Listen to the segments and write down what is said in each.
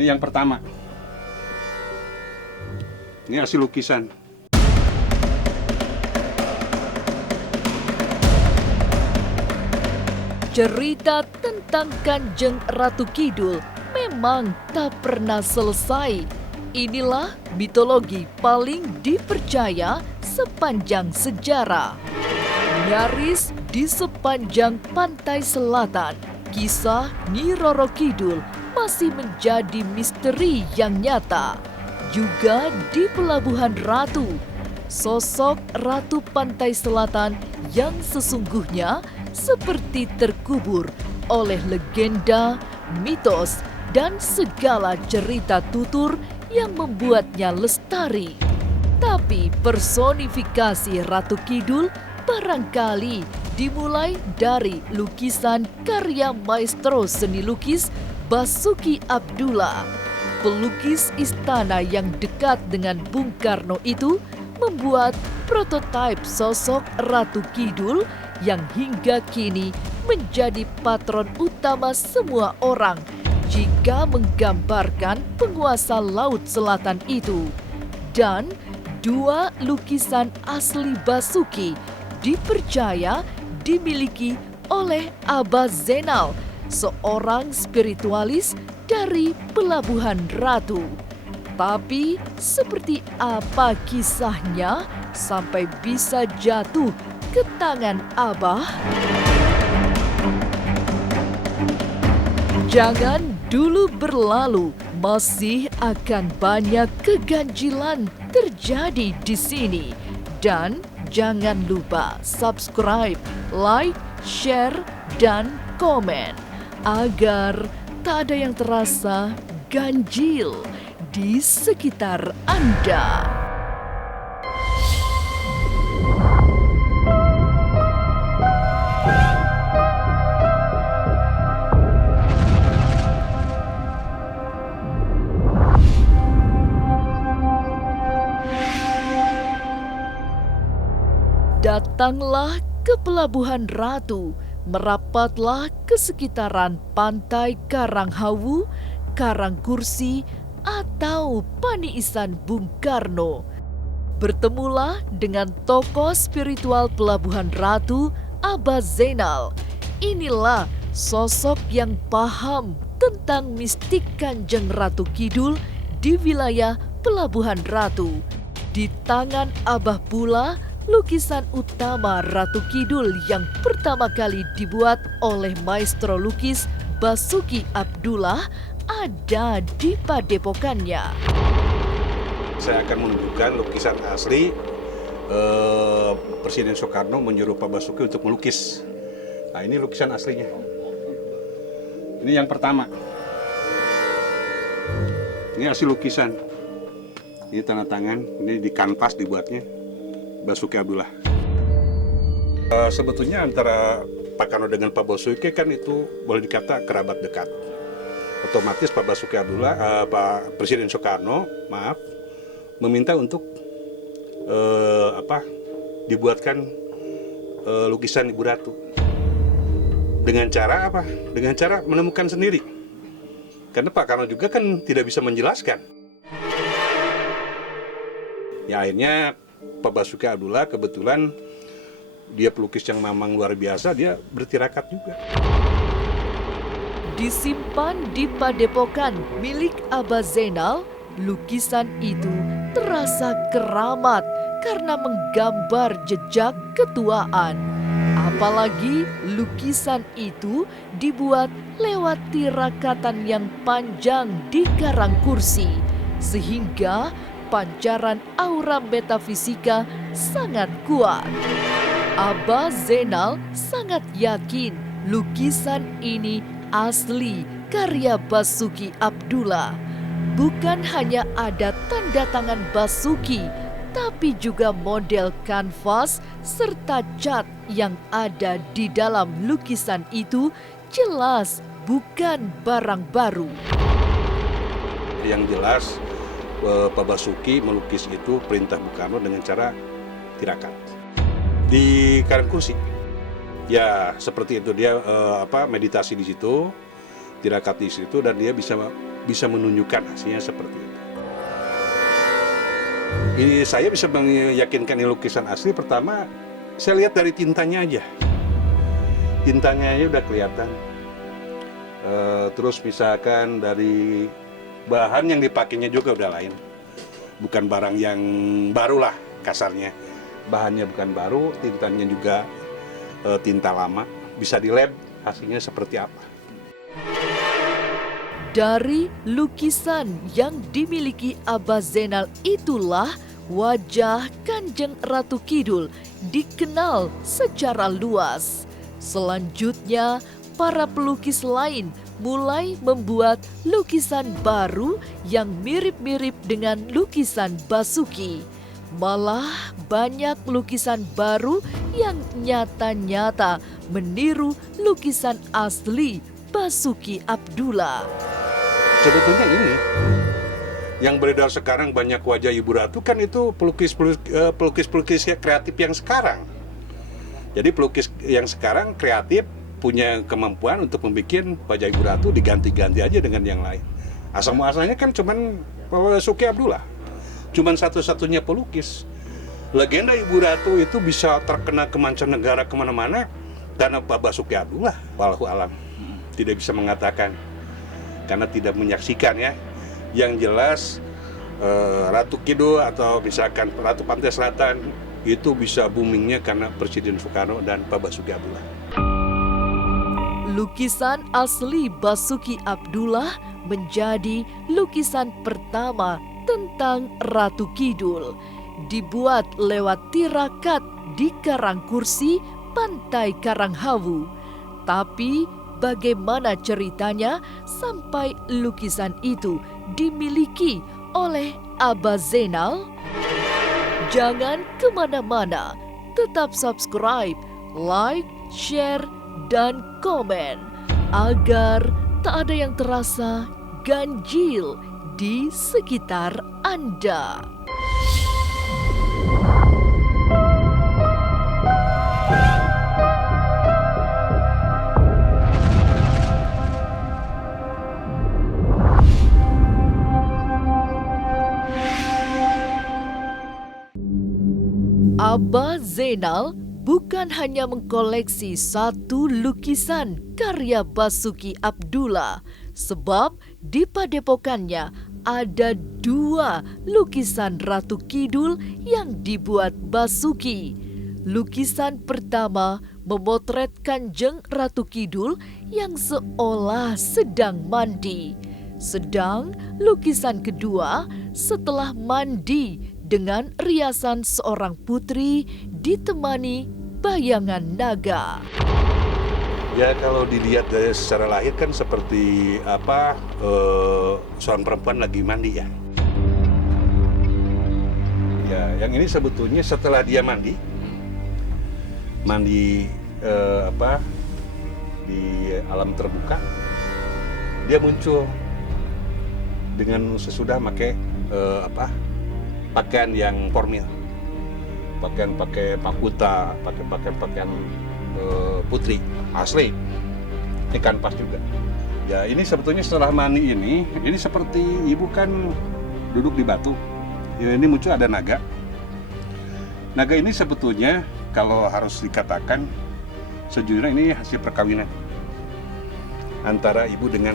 Ini yang pertama. Ini hasil lukisan. Cerita tentang Kanjeng Ratu Kidul memang tak pernah selesai. Inilah mitologi paling dipercaya sepanjang sejarah. Nyaris di sepanjang pantai selatan, kisah Nyi Roro Kidul masih menjadi misteri yang nyata. Juga di Pelabuhan Ratu, sosok Ratu Pantai Selatan yang sesungguhnya seperti terkubur oleh legenda, mitos, dan segala cerita tutur yang membuatnya lestari. Tapi personifikasi Ratu Kidul barangkali dimulai dari lukisan karya maestro seni lukis Basuki Abdullah. Pelukis istana yang dekat dengan Bung Karno itu membuat prototipe sosok Ratu Kidul yang hingga kini menjadi patron utama semua orang jika menggambarkan penguasa Laut Selatan itu. Dan dua lukisan asli Basuki dipercaya dimiliki oleh Abah Zainal, seorang spiritualis dari Pelabuhan Ratu. Tapi seperti apa kisahnya sampai bisa jatuh ke tangan Abah? Jangan dulu berlalu, masih akan banyak keganjilan terjadi di sini. Dan jangan lupa subscribe, like, share, dan komen agar tak ada yang terasa ganjil di sekitar Anda. Datanglah ke Pelabuhan Ratu, merapatlah ke sekitaran pantai Karanghawu, Karangkursi, atau Paniisan Bung Karno. Bertemulah dengan tokoh spiritual Pelabuhan Ratu, Abah Zainal. Inilah sosok yang paham tentang mistik Kanjeng Ratu Kidul di wilayah Pelabuhan Ratu. Di tangan Abah pula lukisan utama Ratu Kidul yang pertama kali dibuat oleh maestro lukis Basuki Abdullah ada di padepokannya. Saya akan menunjukkan lukisan asli Presiden Soekarno menyuruh Pak Basuki untuk melukis. Nah, ini lukisan aslinya. Ini yang pertama. Ini hasil lukisan. Ini tanda tangan, ini di kanvas dibuatnya Basuki Abdullah. Sebetulnya antara Pak Karno dengan Pak Basuki kan itu boleh dikata kerabat dekat. Otomatis Pak Basuki Abdullah, Pak Presiden Soekarno, meminta untuk dibuatkan lukisan Ibu Ratu. Dengan cara apa? Dengan cara menemukan sendiri. Karena Pak Karno juga kan tidak bisa menjelaskan. Ya akhirnya Pak Basuki Abdullah kebetulan dia pelukis yang memang luar biasa, dia bertirakat juga. Disimpan di padepokan milik Abah Zainal, lukisan itu terasa keramat karena menggambar jejak ketuaan. Apalagi lukisan itu dibuat lewat tirakatan yang panjang di Karangkursi, sehingga pancaran aura metafisika sangat kuat. Abah Zainal sangat yakin lukisan ini asli karya Basuki Abdullah. Bukan hanya ada tanda tangan Basuki, tapi juga model kanvas serta cat yang ada di dalam lukisan itu jelas bukan barang baru. Yang jelas Pak Basuki melukis itu perintah Bung Karno dengan cara tirakat di Karangkursi. Ya seperti itu, dia meditasi di situ, tirakat di situ, dan dia bisa bisa menunjukkan hasilnya seperti itu. Ini saya bisa meyakinkan ini lukisan asli. Pertama, saya lihat dari tintanya aja. Tintanya aja udah kelihatan. Terus misalkan dari bahan yang dipakainya juga udah lain. Bukan barang yang baru lah kasarnya. Bahannya bukan baru, tintanya juga tinta lama. Bisa di lab hasilnya seperti apa. Dari lukisan yang dimiliki Abah Zainal itulah wajah Kanjeng Ratu Kidul dikenal secara luas. Selanjutnya, para pelukis lain mulai membuat lukisan baru yang mirip-mirip dengan lukisan Basuki. Malah banyak lukisan baru yang nyata-nyata meniru lukisan asli Basuki Abdullah. Sebetulnya ini yang beredar sekarang banyak wajah Ibu Ratu kan itu pelukis kreatif yang sekarang. Jadi pelukis yang sekarang kreatif punya kemampuan untuk membuat wajah Ibu Ratu diganti-ganti aja dengan yang lain. Asal-muasalnya kan cuman Basuki Abdullah. Cuman satu-satunya pelukis. Legenda Ibu Ratu itu bisa terkena ke mancanegara kemana-mana karena Pak Basuki Abdullah. Wallahu alam. Tidak bisa mengatakan karena tidak menyaksikan ya. Yang jelas Ratu Kidul atau misalkan Ratu Pantai Selatan itu bisa boomingnya karena Presiden Soekarno dan Pak Basuki Abdullah. Lukisan asli Basuki Abdullah menjadi lukisan pertama tentang Ratu Kidul. Dibuat lewat tirakat di Karangkursi, Pantai Karanghawu. Tapi bagaimana ceritanya sampai lukisan itu dimiliki oleh Abah Zainal? Jangan kemana-mana, tetap subscribe, like, share, dan komen agar tak ada yang terasa ganjil di sekitar Anda. Abah Zainal bukan hanya mengkoleksi satu lukisan karya Basuki Abdullah, sebab di padepokannya ada 2 lukisan Ratu Kidul yang dibuat Basuki. Lukisan pertama memotret Kanjeng Ratu Kidul yang seolah sedang mandi. Sedang lukisan kedua setelah mandi dengan riasan seorang putri ditemani bayangan naga. Ya kalau dilihat dari secara lahir kan seperti seorang perempuan lagi mandi ya. Ya, yang ini sebetulnya setelah dia mandi di alam terbuka, dia muncul dengan sesudah pakai pakaian yang formal, pakai pakuta, pakaian putri asli, ini kanvas juga. Ya ini sebetulnya setelah mandi ini seperti ibu kan duduk di batu. Ya, ini muncul ada naga. Naga ini sebetulnya kalau harus dikatakan sejujurnya ini hasil perkawinan antara ibu dengan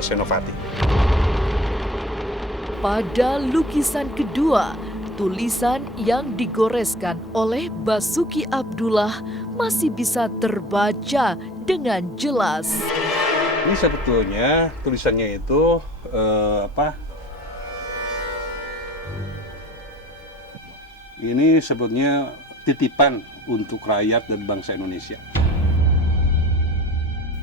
Senopati. Pada lukisan kedua, tulisan yang digoreskan oleh Basuki Abdullah masih bisa terbaca dengan jelas. Ini sebetulnya tulisannya itu ini sebetulnya titipan untuk rakyat dan bangsa Indonesia.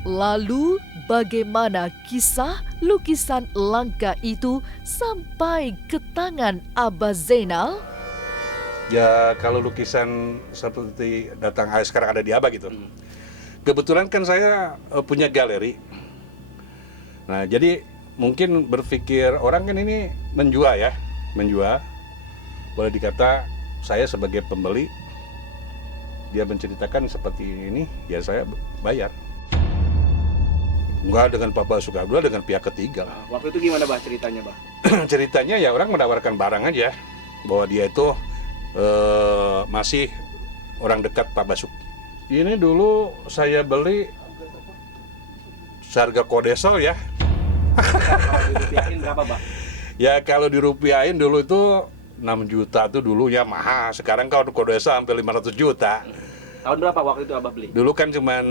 Lalu bagaimana kisah lukisan langka itu sampai ke tangan Abah Zainal? Ya kalau lukisan seperti sekarang ada di Abah gitu. Kebetulan kan saya punya galeri. Nah jadi mungkin berpikir orang kan ini menjual. Boleh dikata saya sebagai pembeli, dia menceritakan seperti ini, ya saya bayar. Enggak dengan Pak Basuki Abdullah, dengan pihak ketiga. Waktu itu gimana Bah ceritanya Bah? Ceritanya ya orang menawarkan barang aja, bahwa dia itu masih orang dekat Pak Basuki. Ini dulu saya beli seharga kodesel ya. Kalau dirupiahin berapa Bah? Ya kalau dirupiahin dulu itu 6 juta tuh dulunya mahal. Sekarang kalau kodesel hampir 500 juta. Tahun berapa waktu itu Abah beli? Dulu kan cuman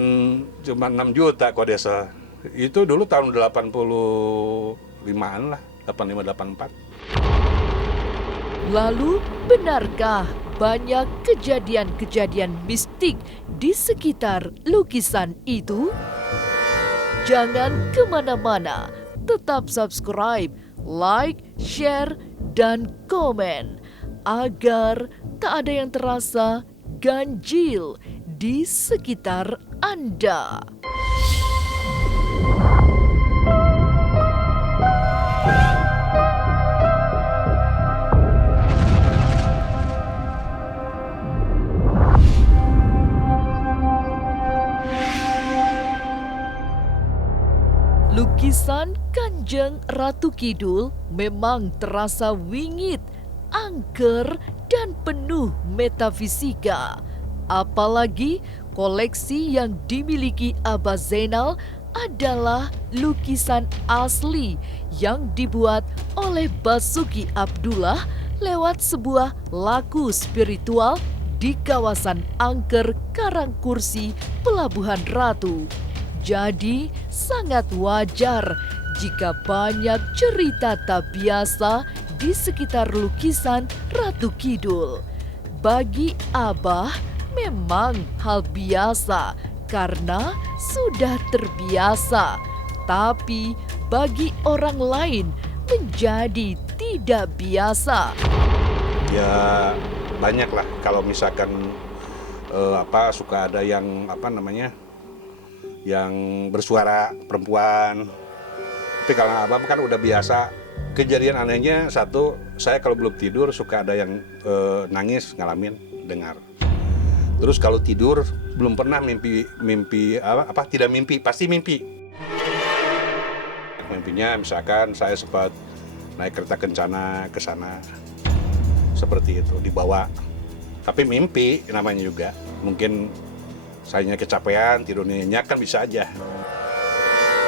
6 juta kodesel. Itu dulu tahun 85-an lah, 85 84. Lalu, benarkah banyak kejadian-kejadian mistik di sekitar lukisan itu? Jangan kemana-mana, tetap subscribe, like, share, dan komen agar tak ada yang terasa ganjil di sekitar Anda. Lukisan Kanjeng Ratu Kidul memang terasa wingit, angker, dan penuh metafisika. Apalagi koleksi yang dimiliki Abah Zainal adalah lukisan asli yang dibuat oleh Basuki Abdullah lewat sebuah laku spiritual di kawasan Angker Karangkursi, Pelabuhan Ratu. Jadi sangat wajar jika banyak cerita tak biasa di sekitar lukisan Ratu Kidul. Bagi Abah memang hal biasa karena sudah terbiasa. Tapi bagi orang lain menjadi tidak biasa. Ya banyak lah kalau misalkan suka ada yang yang bersuara perempuan. Tapi kalau abang kan udah biasa. Kejadian anehnya satu, saya kalau belum tidur suka ada yang nangis, ngalamin, dengar. Terus kalau tidur belum pernah mimpi tidak mimpi, pasti mimpi. Mimpinya misalkan saya sempat naik kereta kencana ke sana, seperti itu, dibawa. Tapi mimpi namanya juga, mungkin sayanya kecapean, tidurnya nyenyak kan bisa aja.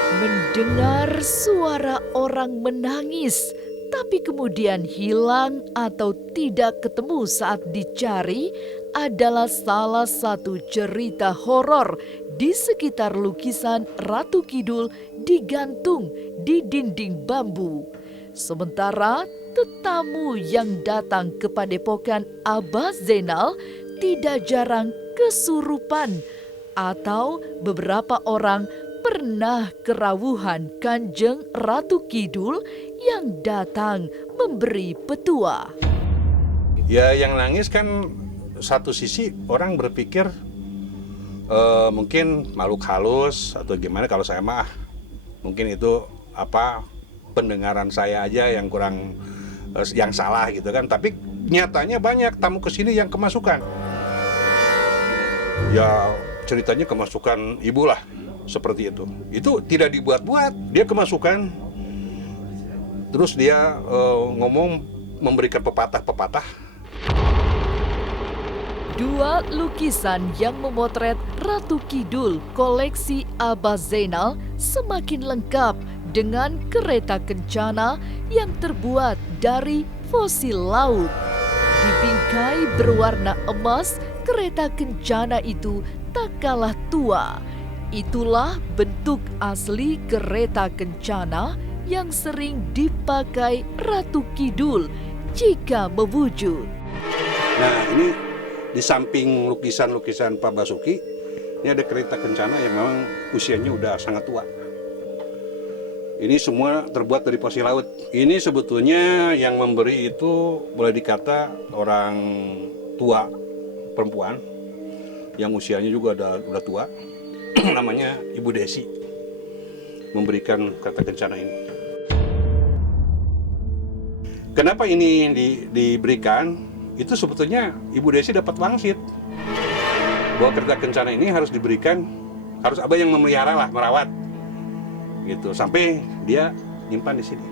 Mendengar suara orang menangis, tapi kemudian hilang atau tidak ketemu saat dicari adalah salah satu cerita horor di sekitar lukisan Ratu Kidul digantung di dinding bambu. Sementara tetamu yang datang ke padepokan Abah Zainal tidak jarang kesurupan atau beberapa orang pernah kerawuhan Kanjeng Ratu Kidul yang datang memberi petua. Ya yang nangis kan satu sisi orang berpikir mungkin makhluk halus atau gimana. Kalau saya mah mungkin itu pendengaran saya aja yang kurang yang salah gitu kan. Tapi nyatanya banyak tamu kesini yang kemasukan. Ya ceritanya kemasukan ibu lah, seperti itu. Itu tidak dibuat-buat, dia kemasukan. Terus dia ngomong, memberikan pepatah-pepatah. Dua lukisan yang memotret Ratu Kidul koleksi Abah Zainal semakin lengkap dengan kereta kencana yang terbuat dari fosil laut. Di bingkai berwarna emas, kereta kencana itu tak kalah tua. Itulah bentuk asli kereta kencana yang sering dipakai Ratu Kidul jika mewujud. Nah ini di samping lukisan-lukisan Pak Basuki, ini ada kereta kencana yang memang usianya udah sangat tua. Ini semua terbuat dari fosil laut. Ini sebetulnya yang memberi itu boleh dikata orang tua, perempuan yang usianya juga udah tua. Namanya Ibu Desi, memberikan kereta kencana ini. Kenapa ini diberikan? Itu sebetulnya Ibu Desi dapat wangsit bahwa kereta kencana ini harus diberikan, harus abah yang memelihara lah, merawat. gitu, sampai dia nyimpan di sini.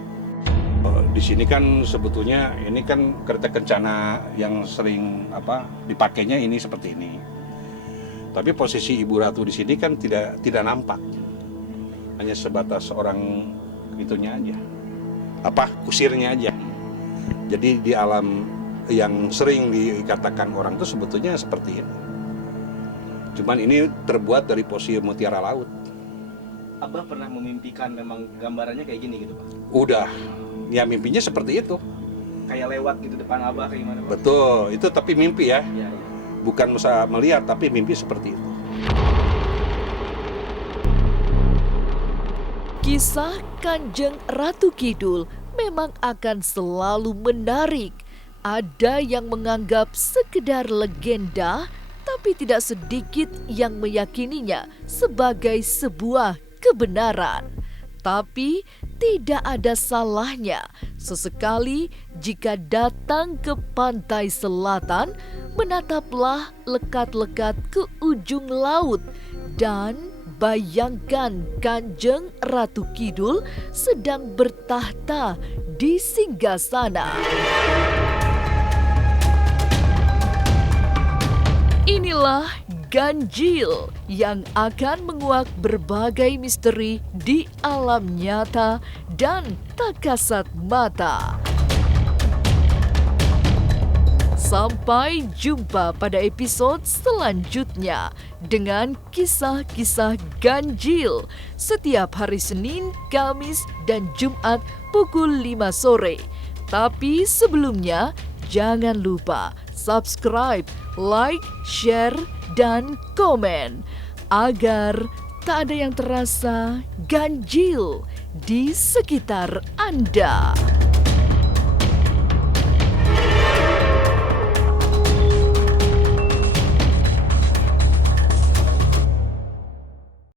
Di sini kan sebetulnya ini kan kereta kencana yang sering dipakainya ini seperti ini. Tapi posisi Ibu Ratu di sini kan tidak nampak, hanya sebatas orang itunya aja, kusirnya aja. Jadi di alam yang sering dikatakan orang itu sebetulnya seperti ini. Cuman ini terbuat dari posisi mutiara laut. Abah pernah memimpikan memang gambarannya kayak gini gitu Pak? Udah, ya mimpinya seperti itu. Kayak lewat gitu depan Abah kayak gimana Pak? Betul, itu tapi mimpi ya. Iya. Bukan bisa melihat, tapi mimpi seperti itu. Kisah Kanjeng Ratu Kidul memang akan selalu menarik. Ada yang menganggap sekedar legenda, tapi tidak sedikit yang meyakininya sebagai sebuah kebenaran. Tapi tidak ada salahnya sesekali jika datang ke pantai selatan, menataplah lekat-lekat ke ujung laut dan bayangkan Kanjeng Ratu Kidul sedang bertahta di singgasana. Inilah ganjil yang akan menguak berbagai misteri di alam nyata dan tak kasat mata. Sampai jumpa pada episode selanjutnya dengan kisah-kisah ganjil setiap hari Senin, Kamis, dan Jumat pukul 5 sore. Tapi sebelumnya, jangan lupa subscribe, like, share, dan komen agar tak ada yang terasa ganjil di sekitar Anda.